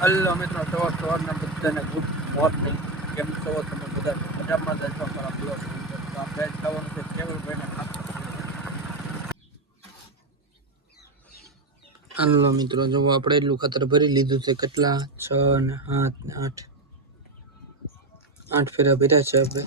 Hello મિત્રો, સવારના બધાને ગુડ મોર્નિંગ. કેમ છો તમે બધા? મજામાં જ છો? મારા બ્લોગ આપણે થવાનું છે કેવલભાઈને નાસ્તો. હલો મિત્રો, જો આપણે એટલું ખાતર ભરી લીધું છે. કેટલા? 6 ને 7 ને 8 ફેરા ભર્યા છે આપણે.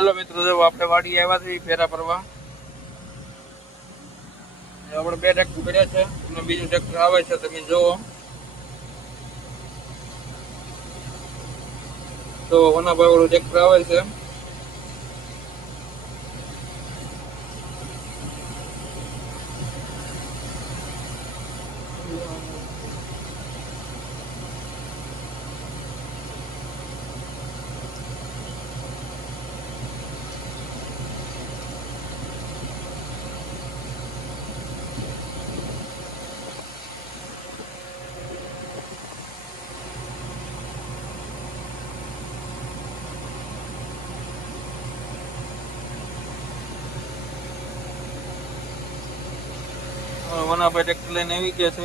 હલો મિત્રો, જો આપણે વાડી આવ્યા છે ફેરા ભરવા. આપણે 2 ટ્રેક્ટર કર્યા છે અને બીજું ટ્રેક્ટર આવે છે, તમે જોવો. તો વનાભાઈ વાળું ટ્રેક્ટર આવે છે. વનાભાઈ ટ્રેક્ટર લઈને આવી ગયા છે.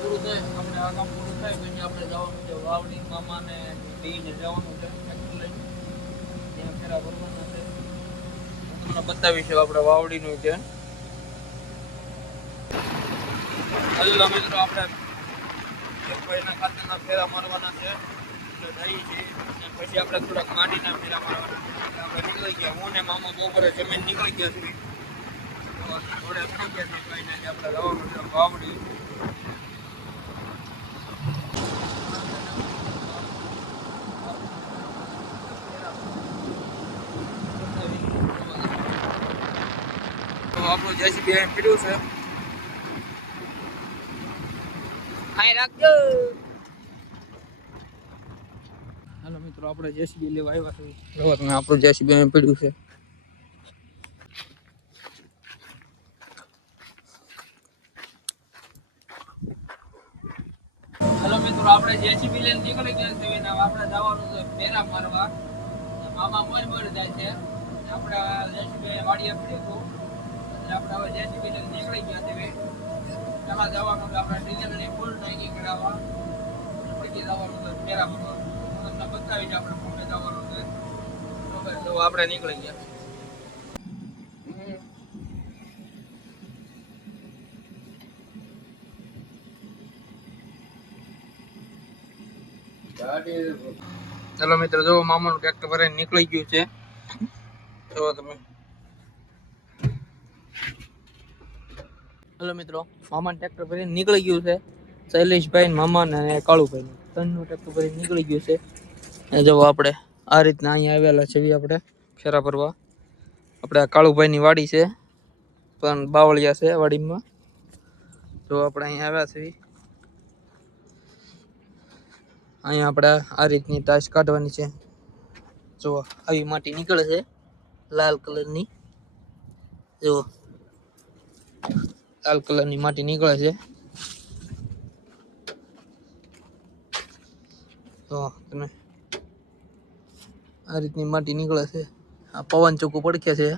પૂરું થાય આપણે આ કામ પૂરું થાય પછી આપણે જવાનું છે વાવડી. મામાને બીજે જવાનું છે ટ્રેક્ટર લઈને, ત્યાં ફેરા ભરવાના છે. તમને બતાવીશું આપણે વાવડીનું છે. હલો મિત્રો, આપણે ભાઈના ખાતરના ફેરા મારવાના છે. રહી છે પછી આપણે થોડાક માટીના ફેરા મારવાના છે. આપણે નીકળી ગયા, હું ને મામા બપોરે જમીન નીકળી ગયા છે. થોડે થઈ ગયા છે ભાઈને, આપણે જવાનું છે વાવડી. આપણું જેસીબી અહીં પીડ્યું છે. અહીં રાખજો. હાલો મિત્રો, આપણે જેસીબી લેવા આવ્યા છે. જોવો તમે, આપણું જેસીબી અહીં પીડ્યું છે. હાલો મિત્રો, આપણે જેસીબી લઈને નીકળી ગયા છે. આપણે જવાનું છે ફેરા મારવા. મામા મોજ મોજ જાય છે. આપણે જેસીબી વાડીએ પીડ્યું હતું, આપણે હવે જેસીબી લઈને નીકળી ગયા છે. એમાં જવાનું આપણે ડીઝલની ફૂલ ટાંકી કરાવવા. પછી જવાનું છે ફેરા ભરવા. તમને બતાવી આપણે ફોને જવાનું છે. તો આપણે નીકળી ગયા. ચાલો મિત્રો, જો મામાનું ટ્રેક્ટર ભરાઈને નીકળી ગયું છે. જો તમે. હલો મિત્રો, મામાનું ટ્રેક્ટર ભરીને નીકળી ગયું છે. શૈલેષભાઈ, મામા અને કાળુભાઈ ત્રણનું ટ્રેક્ટર ભરીને નીકળી ગયું છે. જો આપણે આ રીતના અહીંયા આવેલા છે આપણે ફેરા ભરવા. આપણે કાળુભાઈની વાડી છે, પણ બાવળિયા છે વાડીમાં. જો આપણે અહીંયા આવ્યા છે. અહીંયા આપણે આ રીતની ટાઈસ કાઢવાની છે. જો આવી માટી નીકળે છે લાલ કલરની. જો લાલ કલરની માટી નીકળે છે. તો તમે આ રીતની માટી નીકળે છે. આ પવન ચોખ્ખું પડકે છે.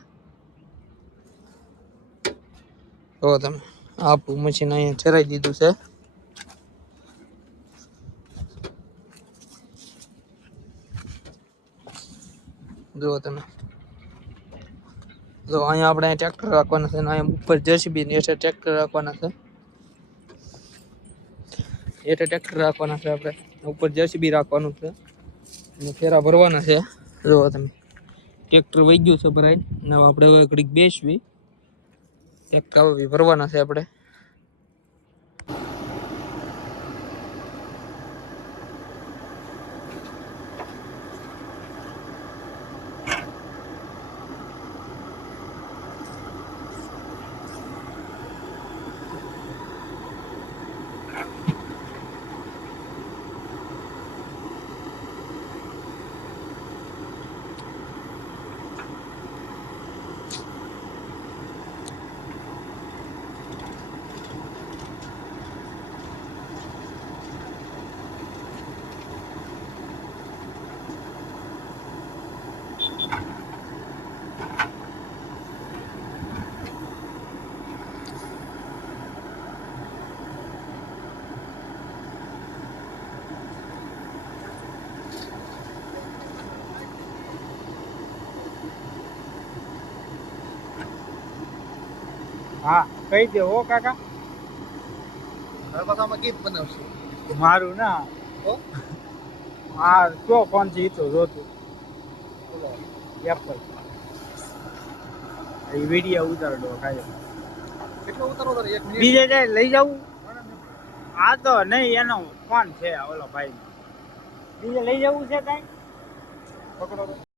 તો તમે આપણું મશીન અહીંયા ઠેરાઈ દીધું છે. જુઓ તમે, જો અહીંયા આપણે ટ્રેક્ટર રાખવાના છે અને અહીંયા ઉપર જેસીબી ની હેઠળ ટ્રેક્ટર રાખવાના છે. એટલે ટ્રેક્ટર રાખવાના છે આપણે, ઉપર જેસીબી રાખવાનું છે અને ફેરા ભરવાના છે. જુઓ તમે, ટ્રેક્ટર વહી ગયું છે ભરાય ને આપણે હવે ઘડીક બેસવી, ટ્રેક્ટર ભરવાના છે આપણે. હા કહી દે હો કાકા. હવે પાછામાં ગીત બનાવશું મારું ના હા કયો ફોન છે ઈ તો જોતું એપલ એ વિડીયો ઉતારડો ખાય કેટલો ઉતારો તારે? 1 મિનિટ બીજે જાય લઈ જાવું. આ તો નહીં એનો ફોન છે ઓલો ભાઈ, બીજે લઈ જવું છે કઈ પકડો તો.